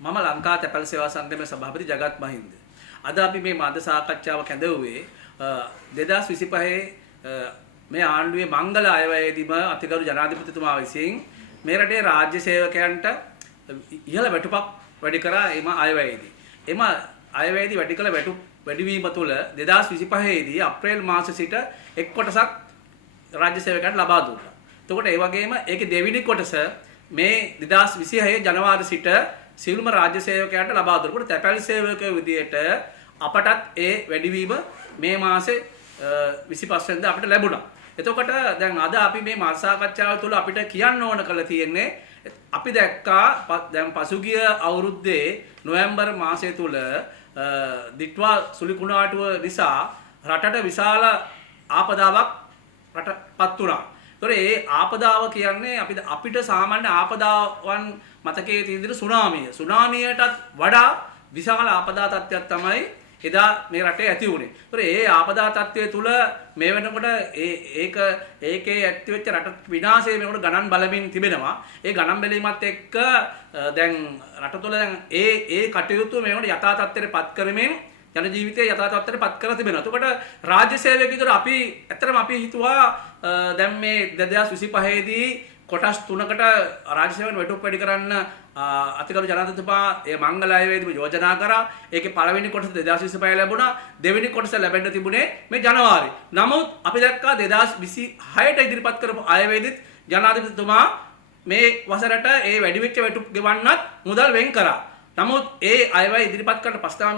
මම ලංකා තැපැල් සේවා සංගමයේ සභාපති ජගත් මහින්ද. අද අපි මේ මද සාකච්ඡාව කැඳවුවේ 2025 මේ ආණ්ඩුවේ මංගල අයවැයේදීම අතිගරු ජනාධිපතිතුමා විසින් මේ රටේ රාජ්‍ය සේවකයන්ට ඉහළ වැටුපක් වැඩි කරා එම අයවැයේදී. එම අයවැයේදී වැඩි කළ වැටුප් වැඩිවීම තුළ 2025 දී අප්‍රේල් මාසෙ සිට එක් කොටසක් රාජ්‍ය සේවකයන්ට ලබා දුන්නා. එතකොට ඒ වගේම ඒකේ දෙවෙනි කොටස මේ 2026 ජනවාරි සිට සියලුම රාජ්‍ය සේවකයන්ට ලබා දුන්නා. තැපැල් සේවකයෝ විදියට අපටත් ඒ වැඩිවීම මේ මාසේ 25 වෙනිදා අපිට ලැබුණා. එතකොට දැන් අද අපි මේ මාස සාකච්ඡාව තුළ අපිට කියන්න ඕන කරලා තියෙන්නේ අපි දැක්කා දැන් පසුගිය අවුරුද්දේ නොවැම්බර් මාසය තුළ දිට්වා සුළි කුණාටුව නිසා රටට විශාල ආපදාවක් රටපත් වුණා. ඒතොර ඒ ආපදාව කියන්නේ අපිට සාමාන්‍ය ආපදාවන් මතකයේ තියෙන විදිහට සුනාමියටත් වඩා විශාල ආපදා තත්ත්වයක් තමයි එදා මේ රටේ ඇති වුණේ. ඒතොර ඒ ආපදා තත්ත්වය තුල මේ වෙනකොට ඒකේ ඇති වෙච්ච රට විනාශය මේකට ගණන් බලමින් තිබෙනවා. ඒ ගණන් බැලීමත් එක්ක දැන් රට තුල දැන් ඒ කටයුතු මේකට යථා තත්ත්වයටපත් කරමින් ජන ජීවිතය යථා තත්ත්වයටපත් කරලා තිබෙනවා. එතකොට රාජ්‍ය සේවකයෝ අපි හිතුවා දැන් මේ 2025 දී කොටස් 3කට රාජ්‍ය සේවකයන් වැටුප් වැඩි කරන්න අතිගරු ජනාධිපතිතුමා ඒ මංගල අයවැයේදී යෝජනා කරා. ඒකේ පළවෙනි කොටස 2025 ලැබුණා. දෙවෙනි කොටස ලැබෙන්න තිබුණේ මේ ජනවාරි. නමුත් අපි දැක්කා 2026ට ඉදිරිපත් කරපු අයවැයේදීත් ජනාධිපතිතුමා මේ වසරට ඒ වැඩි වෙච්ච වැටුප් ගෙවන්නත් මුදල් වෙන් කරා. නමුත් ඒ අයවැය ඉදිරිපත් කරන පස්සේ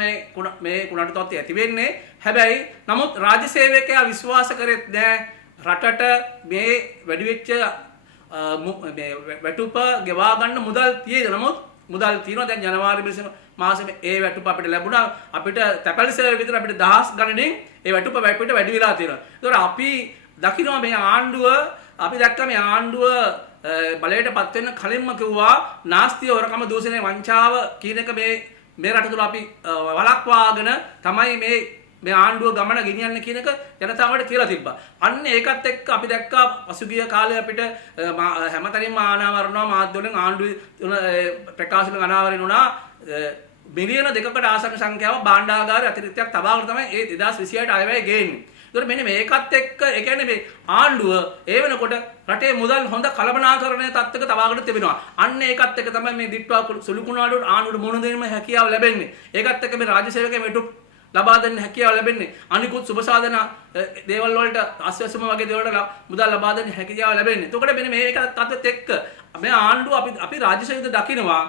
මේ කුණාටු තත්ත්වය ඇති වෙන්නේ. හැබැයි නමුත් රාජ්‍ය සේවකයා විශ්වාස කරෙත් නෑ රටට මේ වැඩි වෙච්ච වැටුප ගෙවා ගන්න මුදල් තියෙද. නමුත් මුදල් තියෙනවා. දැන් ජනවාරි මාසෙම ඒ වැටුප අපිට ලැබුණා. අපිට තැපැල් සේවක විතර අපිට දහස් ගණනින් ඒ වැටුප වැඩි වෙලා තියෙනවා. ඒතකොට අපි දකිනවා මේ ආණ්ඩුව අපි දැක්කම මේ ආණ්ඩුව බලයටපත් වෙන්න කලින්ම කිව්වා නාස්තිය හොරකම දූෂණය වංචාව කියන එක මේ රට තුල අපි වළක්වාගෙන තමයි මේ ආණ්ඩුව ගමන ගෙනියන්නේ කියන එක ජනතාවට කියලා තිබ්බා. අන්න ඒකත් එක්ක අපි දැක්කා පසුගිය කාලේ අපිට හැමතැනින්ම අනාවරණවා මාධ්‍ය වලින් ආණ්ඩුවේ ප්‍රකාශ වලින් අනාවරණ වුණා මිලියන 2කට ආසන්න සංඛ්‍යාව භාණ්ඩාගාර අතිරික්තයක් තබාගෙන තමයි ඒ 2026ට අයවැය ගේන්නේ. ඒතකොට මෙන්න මේකත් එක්ක ඒ කියන්නේ මේ ආණ්ඩුව ඒ වෙනකොට රටේ මුදල් හොඳ කළමනාකරණය තත්ත්වයක තබාගෙන තිබෙනවා. අන්න ඒකත් එක්ක තමයි මේ දිට්වා සුළි කුණාටුවට ආණ්ඩුවට මුහුණ දෙන්න හැකියාව ලැබෙන්නේ. ඒකත් එක්ක මේ රාජ්‍ය සේවකයන් වැටුප් ලබා දෙන්න හැකියාව ලැබෙන්නේ. අනිකුත් සුබ සාධන දේවල් වලට අස්වැසුම වගේ දේවල් වලට මුදල් ලබා දෙන්න හැකියාව ලැබෙන්නේ. එතකොට මෙන්න මේක තත්ත්වෙත් එක්ක මේ ආණ්ඩුව අපි රාජ්‍ය සේවකයන්ට දකිනවා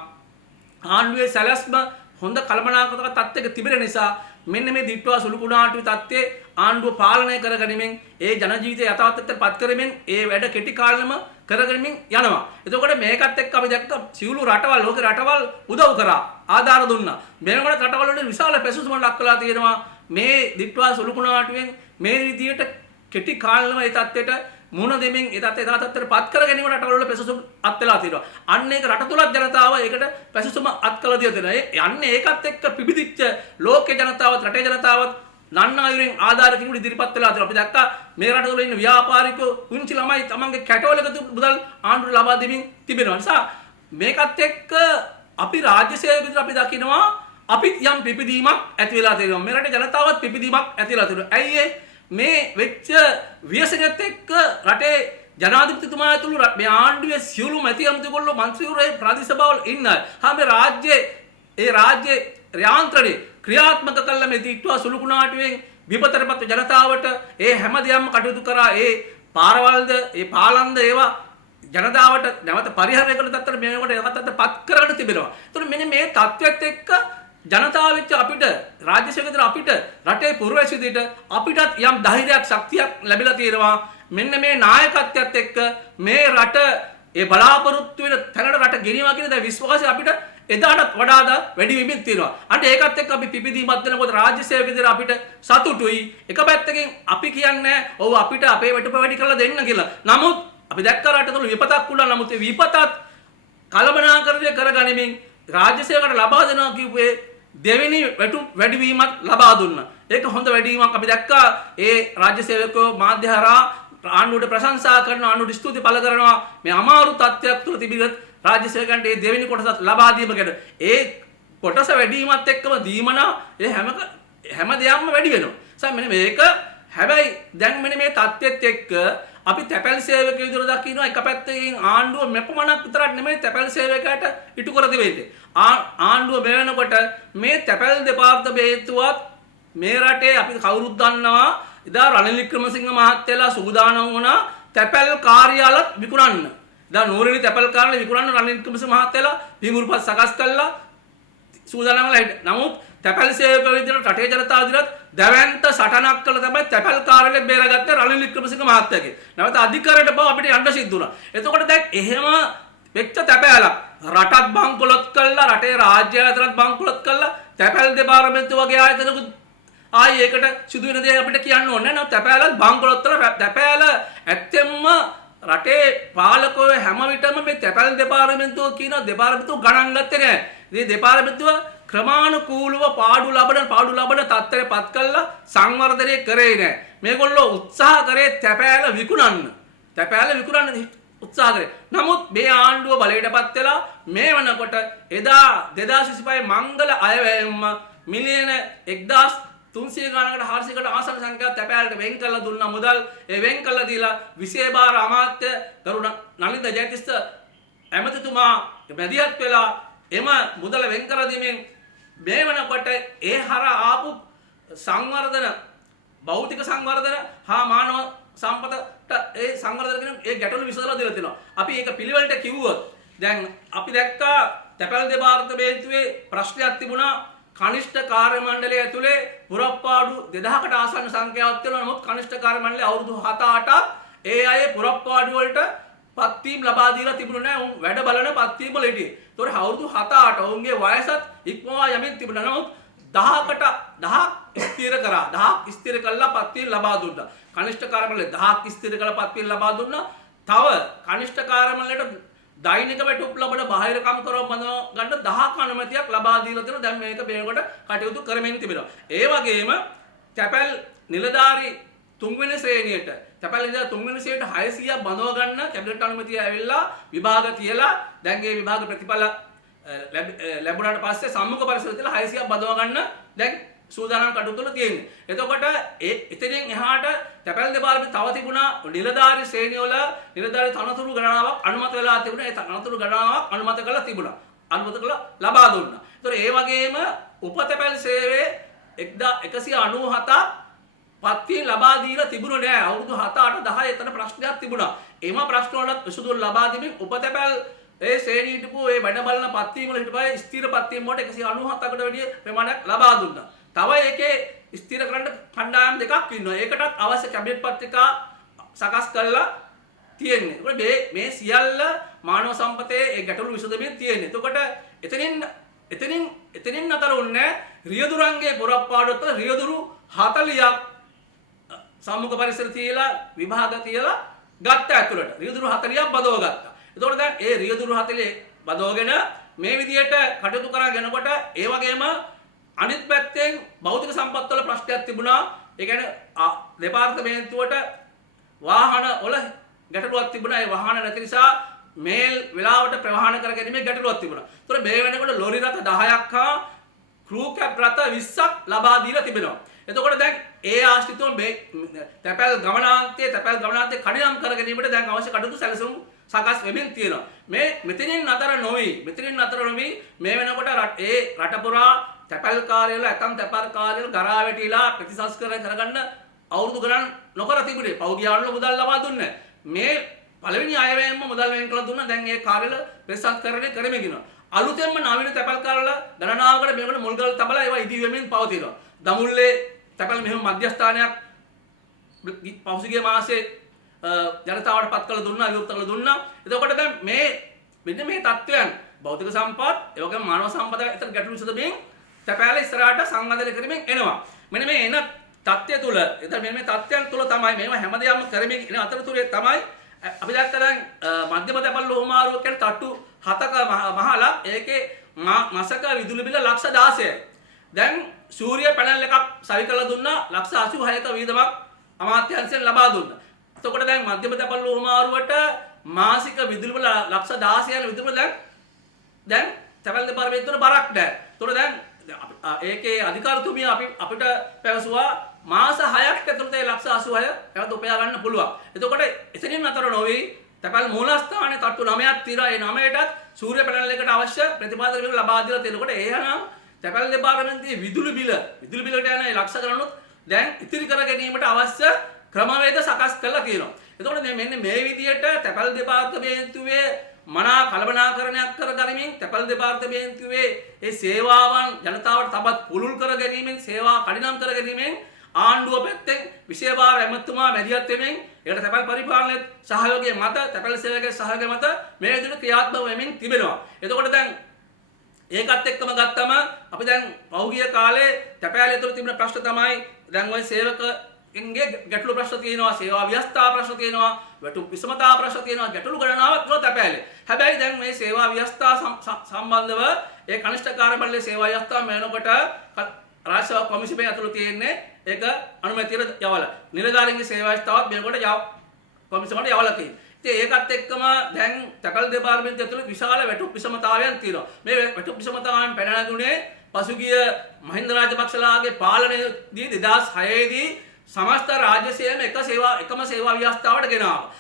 ආණ්ඩුවේ සැලැස්ම හොඳ කළමනාකරණ තත්ත්වයක තිබෙන නිසා මෙන්න මේ දිට්වා සුළි කුණාටුවේ තත්ත්වයේ ආණ්ඩුව පාලනය කරගනිමින් ඒ ජන ජීවිතය යථාර්ථයටපත් කරමින් ඒ වැඩ කෙටි කාලෙම කරගනිමින් යනවා. එතකොට මේකත් එක්ක අපි දැක්ක සියලු රටවල් ලෝක රටවල් උදව් කරා ආධාර දුන්නා. මේකට රටවල් වල විශාල පැසසුමක් ලක් කළා තියෙනවා. මේ දිට්වා සුළි කුණාටුවෙන් මේ විදියට කෙටි කාලෙම ඒ තත්ත්වයට මුහුණ දෙමින් ඒ තත්ත්වයටපත් කර ගැනීම රටවල් වල පැසසුම් අත් වෙලා තියෙනවා. අන්න ඒක රට තුලත් ජනතාව ඒකට පැසසුම අත් කළා තියෙනවා. යන්නේ ඒකත් එක්ක පිබිදිච්ච ලෝකේ ජනතාවත් රටේ ජනතාවත් නන්නායුරින් ආධාර කිනුට ඉදිරිපත් වෙලා තියෙනවා. අපි දැක්කා මේ රට තුල ඉන්න ව්‍යාපාරිකයෝ පුංචි ළමයි තමන්ගේ කැටවලක මුදල් ආණ්ඩුවට ලබා දෙමින් තිබෙනවා. නිසා මේකත් එක්ක අපි රාජ්‍ය සේවකයන් අපි දකිනවා අපිත් යම් පිපිදීමක් ඇති වෙලා තියෙනවා. මේ රටේ ජනතාවත් පිපිදීමක් ඇති වෙලා තියෙනවා. ඇයි මේ වෙච්ච ව්‍යසනයත් එක්ක රටේ ජනාධිපතිතුමා ඇතුළු මේ ආණ්ඩුවේ සියලු මැති අමුතුගොල්ලෝ මන්ත්‍රීවරු ප්‍රාදේශ සභාවල ඉන්න හැම රාජ්‍ය යාන්ත්‍රණේ ක්‍රියාත්මක කළ මේ දිට්වා සුළි කුණාටුවෙන් විපතටපත් ජනතාවට ඒ හැම දෙයක්ම කටයුතු කරා. ඒ පාරවල්ද ඒ පාලම්ද ඒවා ජනතාවට නැවත පරිහරණය කරන තත්ත්වයට මේකට ඒකටපත් කරගෙන තිබෙනවා. ඒතකොට මෙන්න මේ තත්ත්වයට එක්ක ජනතාව වෙච්ච අපිට රාජ්‍ය සේවකයන් අපිට රටේ පුරවැසි විදිහට අපිටත් යම් ධෛර්යයක් ශක්තියක් ලැබිලා තියෙනවා. මෙන්න මේ නායකත්වයට එක්ක මේ රට ඒ බලාපොරොත්තු වෙන තැනට රට ගෙනියනවා කියන දේ විශ්වාසය අපිට එදාටත් වඩා වැඩි වෙමින් තියෙනවා. අන්න ඒකත් එක්ක අපි පිපිදීමත් වෙනකොට රාජ්‍ය සේවකයන් අපිට සතුටුයි. එක පැත්තකින් අපි කියන්නේ ඔව් අපිට අපේ වැටුප වැඩි කරලා දෙන්න කියලා. නමුත් අපි දැක්ක රට තුළ විපතක් වුණා. නමුත් ඒ විපතත් කළමනාකරණය කරගනිමින් රාජ්‍ය සේවකට ලබා දෙනවා කිව්වේ දෙවෙනි වැටුප් වැඩිවීමක් ලබා දුන්නා. ඒක හොඳ වැඩිවීමක් අපි දැක්කා. ඒ රාජ්‍ය සේවකයෝ මාධ්‍ය හරහා ආණ්ඩුවට ප්‍රශංසා කරනවා, ආණ්ඩුවට ස්තුති පළ කරනවා. මේ අමාරු තත්ත්වයක් තුළ තිබිලත් රාජ්‍ය සේවකයන්ට මේ දෙවෙනි කොටසත් ලබා දීම ගැන ඒ කොටස වැඩි වීමත් එක්කම දීමනා ඒ හැම දෙයක්ම වැඩි වෙනවා. මෙන්න මේක හැබැයි දැන් මෙන්න මේ தත්ත්වෙත් එක්ක අපි තැපැල් සේවකයෝ විදිහට දකින්නවා එක පැත්තකින් ආණ්ඩුව මෙපමණක් විතරක් නෙමෙයි තැපැල් සේවකයාට ඉටු කර දෙන්නේ. ආණ්ඩුව මේ වෙනකොට මේ තැපැල් දෙපාර්තමේන්තුවත් මේ රටේ අපි කවුරුත් දන්නවා ඉදා රනිල් වික්‍රමසිංහ මහත්තයලා සූදානම් වුණා තැපැල් කාර්යාලත් විකුණන්න. ඉදා නූරිනි තැපැල් කාර්යාලය විකුණන්න රනිල් වික්‍රමසිංහ මහත්තයලා පිඟුරුපත් සකස් කළා සූදානම් වෙලා හිටියා. නමුත් තැපැල් සේවකයෝ විදිහට රටේ ජනතාව විදිහට දැවැන්ත සටනක් කළ තමයි තැපැල් කාර්යාලය බේරගත්තේ රනිල් වික්‍රමසිංහ මහත්තයාගේ. නැවත අධිකාරයට බව අපිට යන්න සිද්ධ වුණා. එතකොට දැන් එහෙම වෙච්ච තැපැලක් රටත් බංකොලොත් කළා රටේ රාජ්‍ය ආයතනත් බංකොලොත් කළා තැපැල් දෙපාර්තමේන්තුව වගේ ආයතනකුත් ආයි ඒකට සිදු වෙන දේ අපිට කියන්න ඕනේ නැහැ. තැපැලත් බංකොලොත් කළා තැපැල ඇත්තෙන්ම රටේ පාලකයෝ හැම විටම මේ තැපැල් දෙපාර්තමේන්තුව කියන දෙපාර්තමේන්තුව ගණන් ගත්තේ නැහැ. මේ දෙපාර්තමේන්තුව ක්‍රමානුකූලව පාඩු ලබන තත්ත්වයට පත් කළා සංවර්ධනය කරේ නැහැ. මේගොල්ලෝ උත්සාහ කරේ තැපැල විකුණන්න. උත්සාහ කරේ. නමුත් මේ ආණ්ඩුව බලයටපත් වෙලා මේ වෙනකොට එදා 2025 මංගල අයවැයම මිලියන 1300 ගණනකට 400කට ආසන්න සංඛ්‍යාවක් තැපැලට වෙන් කරලා දුන්නා මුදල්. ඒ වෙන් කරලා දීලා විශේෂ අමාත්‍ය කරුණ නලින්ද ජයතිස්ස ඇමතිතුමා මැදිහත් වෙලා එම මුදල වෙන් කර දීමෙන් මේ වෙනකොට ඒ හරහා ආපු සංවර්ධන භෞතික සංවර්ධන හා මානව සම්පතට ඒ සංවර්ධන කියන ඒ ගැටලු විසඳලා දෙලා තියෙනවා. අපි ඒක පිළිවෙලට කිව්වොත් දැන් අපි දැක්කා තැපැල් දෙපාර්තමේන්තුවේ ප්‍රශ්නයක් තිබුණා කනිෂ්ඨ කාර්ය මණ්ඩලය ඇතුලේ පුරප්පාඩු 2000කට ආසන්න සංඛ්‍යාවක් තියෙනවා. නමුත් කනිෂ්ඨ කාර්ය මණ්ඩලය අවුරුදු 7-8ක් ඒ අය පුරප්පාඩු වලට පත්වීම් ලබා දීලා තිබුණේ නැහැ. උන් වැඩ බලන පත්වීම් වල හිටියේ. ඒතකොට අවුරුදු 7-8 උන්ගේ වයසත් ඉක්මවා යමින් තිබුණා. නමුත් 10ක් ස්ථිර කරලා පත්වීම් ලබා දුන්නා. කනිෂ්ඨ කාර්ය මණ්ඩලය 10ක් ස්ථිර කරලා පත්වීම් ලබා දුන්නා. තව කනිෂ්ඨ කාර්ය මණ්ඩලයට දෛනික වැටුප් ලබන බාහිර කම්කරුවන් බඳව ගන්න 10ක් අනුමැතියක් ලබා දීලා තියෙනවා. දැන් මේක මේකට කටයුතු කරමින් තිබෙනවා. ඒ වගේම තැපැල් නිලධාරි තුන්වෙනි ශ්‍රේණියට තැපැල් නිලධාරි තුන්වෙනි ශ්‍රේණියට 600ක් බඳව ගන්න කැබිනට් අනුමැතිය ඇවිල්ලා විභාග තියලා දැන් මේ විභාග ප්‍රතිඵල ලැබුණාට පස්සේ සම්මුඛ පරිසරය තියලා 600ක් බඳව ගන්න දැන් සූදානම් කටයුතු වල තියෙන්නේ. එතකොට එතනින් එහාට තැපැල් දෙපාර්තමේන්තුව තව තිබුණා නිලධාරි ශ්‍රේණිය වල නිලධාරි තනතුරු ගණනාවක් අනුමත වෙලා තිබුණා. ඒ තනතුරු ගණනාවක් අනුමත කරලා තිබුණා. අනුමත කරලා ලබා දුන්නා. ඒතකොට ඒ වගේම උපතැපැල් සේවයේ 1197ක් පත්වීම් ලබා දීලා තිබුණේ නෑ. අවුරුදු 7 8 10 එතන ප්‍රශ්නයක් තිබුණා. එම ප්‍රශ්න වලට විසඳුම් ලබා දීමින් උපතැපැල් ඒ ශ්‍රේණිය හිටපු ඒ වැඩ බලන පත්වීම් වල හිටපු ස්ථිර පත්වීම් වලට 197කට වැඩිය ප්‍රමාණයක් ලබා දුන්නා. තව ඒකේ ස්ථිර කරන්න කණ්ඩායම් දෙකක් ඉන්නවා. ඒකටත් අවශ්‍ය කැබිනට් පත්‍රිකා සකස් කරලා තියෙන්නේ. ඒකට මේ සියල්ල මානව සම්පතේ ඒ ගැටලු විසඳෙමින් තියෙන්නේ. එතකොට එතනින් අතර උන්නේ රියදුරන්ගේ පුරප්පාඩුවත රියදුරු 40ක් සම්මුඛ පරිසර තියලා විභාග තියලා ගත්ත ඇතුළට රියදුරු 40ක් බදව ගත්තා. එතකොට දැන් ඒ රියදුරු 40 බදවගෙන මේ විදියට කටයුතු කරගෙනකොට ඒ වගේම අනිත් පැත්තෙන් භෞතික සම්පත් වල ප්‍රශ්නයක් තිබුණා. ඒ කියන්නේ දෙපාර්තමේන්තුවට වාහන වල ගැටලුවක් තිබුණා. ඒ වාහන නැති නිසා මේල් වෙලාවට ප්‍රවාහන කර ගැනීමේ ගැටලුවක් තිබුණා. ඒතර මේ වෙනකොට ලොරි රථ 10ක් හා ක්‍රූ කැබ් රථ 20ක් ලබා දීලා තිබෙනවා. එතකොට දැන් ඒ ආශ්‍රිතව මේ තැපැල් ගමනාන්තයේ කඩිනම් කර ගැනීමට දැන් අවශ්‍ය කටයුතු සැලසුම් සකස් වෙමින් තියෙනවා. මේ මෙතනින් නතර නොවි මේ වෙනකොට රට පුරා තැපැල් කාර්යාලවල ඇතම් තැපැල් කාර්යාලවල ගරා වැටිලා ප්‍රතිසංස්කරණය කරගන්න අවුරුදු ගණන් නොකර තිබුණේ. පෞද්ගලික ආණ්ඩුව මුදල් ලබා දුන්නේ. මේ පළවෙනි අයවැයෙන්ම මුදල් වෙන් කළ දුන්නා. දැන් ඒ කාර්යාල ප්‍රතිසංස්කරණය කරමින් ඉන්නවා. අලුතෙන්ම නවීන තැපැල් කාර්යාල ගණනාවකට මේකට මුල්ගල් තබලා ඒවා ඉදි වෙමින් පවතිනවා. දමුල්ලේ තැපැල් මෙහෙම මධ්‍යස්ථානයක් පෞසිගේ මාසේ ජනතාවට පත් කළ දුන්නා, විවෘත කළ දුන්නා. එතකොට දැන් මෙන්න මේ තත්ත්වයන් භෞතික සම්පත් ඒ වගේම මානව සම්පත අතර ගැටලු විසඳමින් තැපැල ඉස්සරහට සංවර්ධනය කරමින් එනවා. මෙන්න මේ එන තත්ත්වය තුල එතන මේ තත්ත්වයන් තුල තමයි මේවා හැමදේම කරමින් එන අතරතුරේ තමයි අපි දැක්කා දැන් මධ්‍යම තැපැල් ලෝමාරුව කියන තට්ටු 7ක මහලා ඒකේ මාසක විදුලි බිල ලක්ෂ 16යි. දැන් සූර්ය පැනල් එකක් සවි කරලා දුන්නා ලක්ෂ 86ක වියදමක් අමාත්‍යාංශයෙන් ලබා දුන්නා. එතකොට දැන් මධ්‍යම තැපැල් ලෝමාරුවට මාසික විදුලි බිල ලක්ෂ 16 යන විදුලි බිල දැන් තැපැල් දෙපාර්තමේන්තුවට බරක් නැහැ. ඒතකොට දැන් ඒකේ අධිකාරිතුමිය අපිට පැවසුවා මාස 6ක් ඇතුළත ඒ ලක්ෂ 86 නැවත උපයා ගන්න පුළුවන්. එතකොට එතනින් අතර නොවේ තැපැල් මූලස්ථානයේ තට්ටු 9ක් තියෙනවා. ඒ 9ටත් සූර්ය පැනල් එකට අවශ්‍ය ප්‍රතිපාදක විදුලි ලබා දීලා තියෙනකොට එහෙනම් තැපැල් දෙපාර්තමේන්තුවේ විදුලි බිලට යන ඒ ලක්ෂ ගණනුත් දැන් ඉතිරි කර ගැනීමට අවශ්‍ය ක්‍රමවේද සකස් කරලා තියෙනවා. එතකොට මෙන්න මේ විදිහට තැපැල් දෙපාර්තමේන්තුවේ මනා කළමනාකරණයක් කර ගනිමින් තැපැල් දෙපාර්තමේන්තුවේ ඒ සේවාවන් ජනතාවට තවත් පුළුල් කර ගැනීමෙන් සේවා කඩිනම් කර ගැනීමෙන් ආණ්ඩුව පැත්තෙන් විශේෂ භාර ඇමතුමා මැදිහත් වෙමින් ඒකට තැපැල් පරිපාලනයේ සහයෝගය මත තැපැල් සේවකගේ සහයෝගය මත මේ විදිහට ක්‍රියාත්මක වෙමින් තිබෙනවා. එතකොට දැන් ඒකත් එක්කම ගත්තම අපි දැන් පෞගිය කාලේ තැපැල් ඇතුළේ තිබෙන ප්‍රශ්න තමයි දැන් ওই සේවකගේ ගැටලු ප්‍රශ්න තියෙනවා, සේවා ව්‍යවස්ථා ප්‍රශ්න තියෙනවා, වැටුප් විසමතා ප්‍රශ්න තියෙනවා, ගැටලු ගණනාවක් තියෙනවා තැපැලේ. හැබැයි දැන් මේ සේවා ව්‍යවස්ථා සම්බන්ධව ඒ කනිෂ්ඨ කාර්ය මණ්ඩලයේ සේවා ව්‍යවස්ථා මේනකොට රාජ්‍ය සේවා කොමිසමේ ඇතුළේ තියෙන්නේ ඒක අනුමැතියට යවලා. නිලධාරීන්ගේ සේවා ව්‍යවස්ථාවත් මේනකොට කොමිසමට යවලා තියෙනවා. ඉතින් ඒකත් එක්කම දැන් තැපැල් දෙපාර්තමේන්තුව ඇතුළේ විශාල වැටුප් විසමතාවයන් තියෙනවා. මේ වැටුප් විසමතාවයන් පැන නැගුණේ පසුගිය මහින්ද රාජපක්ෂලාගේ පාලනයේදී 2006 දී සමස්ත රාජ්‍ය සේවම එකම සේවා ව්‍යවස්ථාවට ගෙනාවා.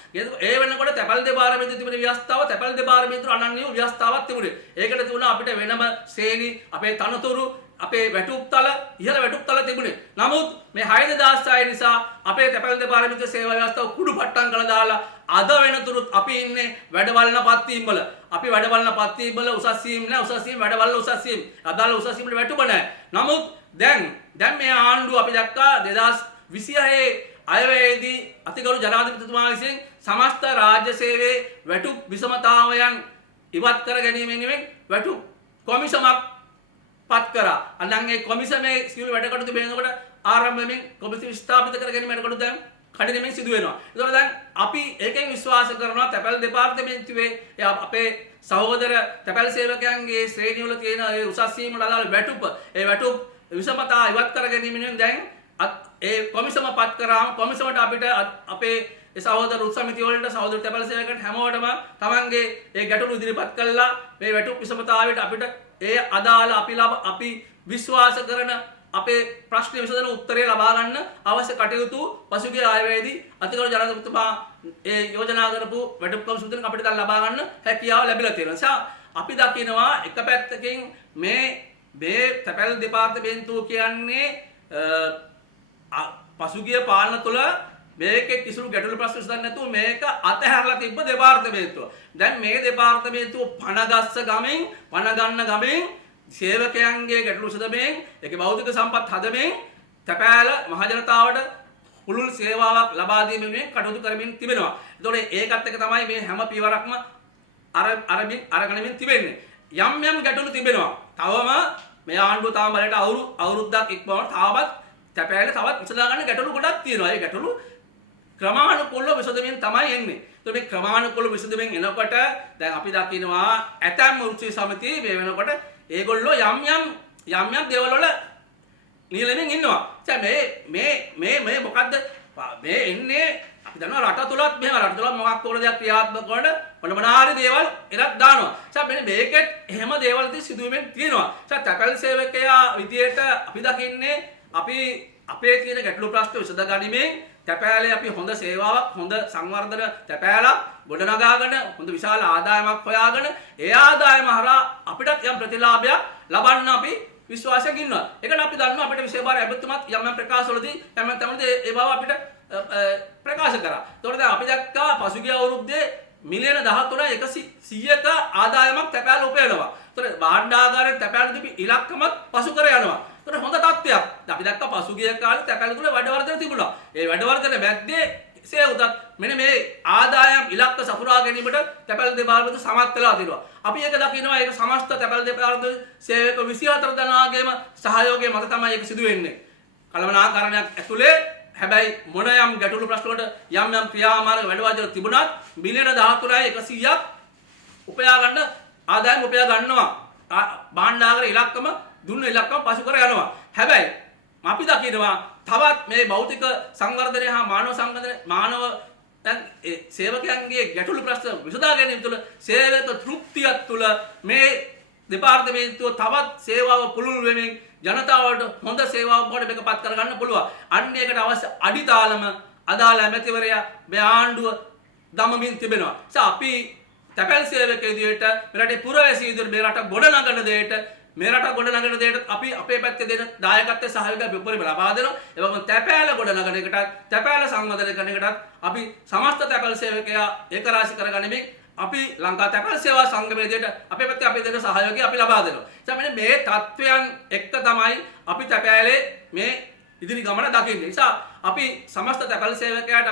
ඒ වෙනකොට තැපැල් දෙපාර්තමේන්තුවේ තිබෙන ව්‍යවස්ථාව තැපැල් දෙපාර්තමේන්තුව අනන්‍ය ව්‍යවස්ථාවක් තිබුණේ. ඒකට තිබුණා අපිට වෙනම ශ්‍රේණි, අපේ තනතුරු, අපේ වැටුප්තල, ඉහළ වැටුප්තල තිබුණේ. නමුත් මේ 6006 නිසා අපේ තැපැල් දෙපාර්තමේන්තුවේ සේවා ව්‍යවස්ථාව කුඩු පට්ටම් කරලා දාලා අද වෙනතුරුත් අපි ඉන්නේ වැඩවලන පත්වීම් වල. අපි වැඩවලන පත්වීම් වල උසස් වීම නෑ, උසස් වීම වැඩවලන උසස් වීම. අදාළ උසස් වීමට වැටුප නෑ. නමුත් දැන් මේ ආණ්ඩුව අපි දැක්කා 2026 අයවැයේදී අතිගරු ජනාධිපතිතුමා විසින් සමස්ත රාජ්‍ය සේවයේ වැටුප් විසමතාවයන් ඉවත් කර ගැනීම වෙනුවෙන් වැටුප් කොමිසමක් පත් කරා. අනං ඒ කොමිසමේ සියලු වැඩ කටයුතු බේනකොට ආරම්භයෙන් කොමිසම ස්ථාපිත කර ගැනීම වැඩ කටයුතු දැන් කඩිනමින් සිදු වෙනවා. ඒතකොට දැන් අපි ඒකෙන් විශ්වාස කරනවා තැපැල් දෙපාර්තමේන්තුවේ අපේ සහෝදර තැපැල් සේවකයන්ගේ ශ්‍රේණි වල තියෙන ඒ උසස් වීම වල අදාළ වැටුප් විසමතා ඉවත් කර ගැනීමෙන් දැන් ඒ කොමිසම පත් කරාම කොමිසමට අපිට අපේ ඒ සහෝදර උත් සමිතිය වලට සහෝදර තැපැල් සේවකයන්ට හැමෝටම තමන්ගේ ඒ ගැටලු ඉදිරිපත් කළා මේ වැටුප් විසමතාවයට අපිට ඒ අදාළ අපි විශ්වාස කරන අපේ ප්‍රශ්න විසඳන උත්තරය ලබා ගන්න අවශ්‍ය කටයුතු පසුගිය ආයවැයේදී අතිගරු ජනාධිපතිතුමා ඒ යෝජනා කරපු වැටුප් කොමිසමෙන් අපිට දැන් ලබා ගන්න හැකියාව ලැබිලා තියෙනවා. නිසා අපි දකිනවා එක පැත්තකින් මේ තැපැල් දෙපාර්තමේන්තුව කියන්නේ පසුගිය පාලන තුළ මේකේ කිසිදු ගැටලු ප්‍රශ්න විසඳන්න නැතුව මේක අතහැරලා තිබ්බ දෙපාර්තමේන්තුව. දැන් මේ දෙපාර්තමේන්තුව පණ ගන්න ගමෙන් සේවකයන්ගේ ගැටලු විසඳමින් ඒකේ භෞතික සම්පත් හදමින් තැපෑල මහජනතාවට පුළුල් සේවාවක් ලබා දීමෙන් කටයුතු කරමින් තිබෙනවා. ඒතකොට ඒකත් එක තමයි මේ හැම පියවරක්ම අරගෙනමින් තිබෙන්නේ. යම් ගැටලු තිබෙනවා. තවම මේ ආණ්ඩුව තාම බලයට අවුරුද්දක් ඉක්මවලා තාමත් තැපෑල තවත් විසඳා ගන්න ගැටලු ගොඩක් තියෙනවා. ඒ ගැටලු ක්‍රමානුකූලව විසඳමින් තමයි එන්නේ. ඒතකොට මේ ක්‍රමානුකූලව විසඳමින් එනකොට දැන් අපි දකිනවා ඇතැම් වෘත්ති සමිති මේ වෙනකොට ඒගොල්ලෝ යම් දේවල් වල නියැලෙමින් ඉන්නවා. මේ මොකද්ද මේ එන්නේ අපි දන්නවා රට තුලත් මෙහෙම රට තුල මොකක් කොහොමද දෙයක් ක්‍රියාත්මක කරන මොනවාරි දේවල් එලක් දානවා. මෙන්න මේකෙත් එහෙම දේවල් සිදුවෙමින් තියෙනවා. තැපැල් සේවකයා විදියට අපි දකින්නේ අපි අපේ තියෙන ගැටලු ප්‍රශ්න විසඳ ගනිමින් තැපෑලේ අපි හොඳ සේවාවක් හොඳ සංවර්ධන තැපෑලක් ගොඩනගාගෙන හොඳ විශාල ආදායමක් හොයාගෙන ඒ ආදායම හරහා අපිටත් යම් ප්‍රතිලාභයක් ලබන්න අපි විශ්වාසයෙන් ඉන්නවා. ඒකට අපි දන්නවා අපිට විශේෂ භාර ඇමතුමත් යම් ප්‍රකාශවලදී තමයි ඒ බව අපිට ප්‍රකාශ කරා. ඒතකොට දැන් අපි දැක්කා පසුගිය අවුරුද්දේ මිලියන 13,100ක ආදායමක් තැපෑල උපයනවා. ඒතකොට භාණ්ඩාගාරයෙන් තැපෑල දීපි ඉලක්කමත් පසු කර යනවා. ඒතකොට හොඳ තත්ත්වයක්. අපි දැක්කා පසුගිය කාලේ තැපෑල තුල වැඩ වර්ධන තිබුණා. ඒ වැඩ වර්ධන මැද්දේ උත් මෙන්න මේ ආදායම් ඉලක්ක සපුරා ගැනීමට තැපැල් දෙපාර්තමේන්තුව සමත් වෙලා තියෙනවා. අපි ඒක දකිනවා ඒක සමස්ත තැපැල් දෙපාර්තමේන්තුව සේවක 24 දෙනාගේම සහයෝගය මත තමයි ඒක සිදු වෙන්නේ. කළමනාකරණයක් ඇතුලේ හැබැයි මොන යම් ගැටලු ප්‍රශ්න වලට යම් ක්‍රියාමාර්ග වැඩ තිබුණත් මිලියන 13,100ක් උපයා ගන්න ආදායම් උපයා ගන්නවා. භාණ්ඩාගාර ඉලක්කම දුන්න ඉලක්කම පසු කර යනවා. හැබැයි අපි දකිනවා තවත් මේ භෞතික සංවර්ධනය හා මානව දැන් ඒ සේවකයන්ගේ ගැටලු ප්‍රශ්න විසඳා ගැනීම තුළ සේවක තෘප්තියක් තුළ මේ දෙපාර්තමේන්තුව තවත් සේවාව පුළුල් වෙමින් ජනතාවට හොඳ සේවාවක් බවට මේකපත් කරගන්න පුළුවන්. අන්න ඒකට අවශ්‍ය අඩිතාලම අදාළ ඇමතිවරයා මේ ආණ්ඩුව දමමින් තිබෙනවා. අපි තැපැල් සේවකයෙකු විදිහට මේ රටේ පුරවැසියෙකු විදිහට මේ රට ගොඩනගන දෙයට මේ රට ගොඩනගන දෙයට අපි අපේ පැත්තේ දෙන දායකත්වයේ සහයෝගය උපරිම ලබා දෙනවා. ඒ වගේම තැපැල ගොඩනගන එකටත් තැපැල සංවර්ධනය කරන එකටත් අපි සමස්ත තැපැල් සේවකයා ඒකරාශී කරගනිමින් අපි ලංකා තැපැල් සේවා සංගමයේ දෙයට අපේ පැත්තේ අපි දෙන සහයෝගය අපි ලබා දෙනවා. ඒ මෙන්න මේ තත්වයන් එක්ක තමයි අපි තැපැලේ මේ ඉදිරි ගමන දකින්නේ. නිසා අපි සමස්ත තැපැල් සේවකයාට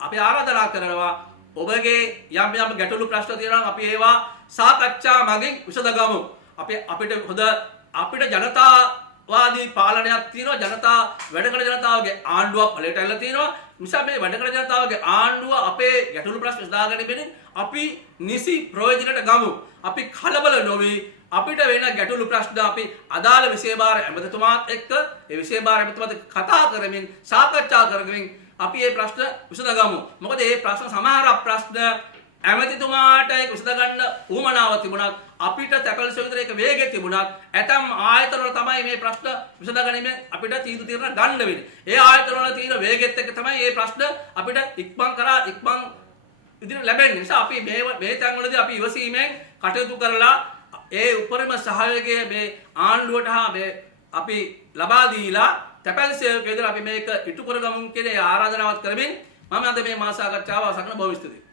අපි ආරාධනා කරනවා ඔබගේ යම් යම් ගැටලු ප්‍රශ්න තියෙනවා නම් අපි ඒවා සාකච්ඡා මගින් විසඳගමු. අපිට ජනතාවාදී පාලනයක් තියෙනවා. ජනතා වැඩ කරන ජනතාවගේ ආණ්ඩුවක් ඵලයට ඇවිල්ලා තියෙනවා. නිසා මේ වැඩ කරන ජනතාවගේ ආණ්ඩුව අපේ ගැටලු ප්‍රශ්න විසඳාගැනීමෙන් අපි නිසි ප්‍රයෝජනට ගමු. අපි කලබල නොවි අපිට වෙන ගැටලු ප්‍රශ්න අපි අදාළ විශේෂ ඇමතිතුමාත් එක්ක ඒ විශේෂ ඇමතිතුමාත් කතා කරමින් සාකච්ඡා කරමින් අපි මේ ප්‍රශ්න විසඳගමු. මොකද මේ ප්‍රශ්න සමහර ප්‍රශ්න ඇමතිතුමාට ඒක විසඳගන්න උවමනාව තිබුණත් අපිට තැපැල් සේවකයන්ට ඒක වේගෙ තිබුණත් ඇතම් ආයතන වල තමයි මේ ප්‍රශ්න විසඳගැනීම අපිට තීන්දුව తీරන ගන්න වෙන්නේ. ඒ ආයතන වල තියෙන වේගෙත් එක්ක තමයි මේ ප්‍රශ්න අපිට ඉක්මන් ඉදිරියට ලැබෙන්නේ. නිසා අපි මේ තැන්වලදී අපි ඉවසීමෙන් කටයුතු කරලා ඒ උපරිම සහයෝගය මේ ආණ්ඩුවට අපි ලබා දීලා තැපැල් සේවකයන්ට අපි මේක ඉටු කරගමු කියන ආරාධනාවක් කරමින් මම අද මේ මා සාකච්ඡාව අවසන් කරන බොහොම ස්තුතියි.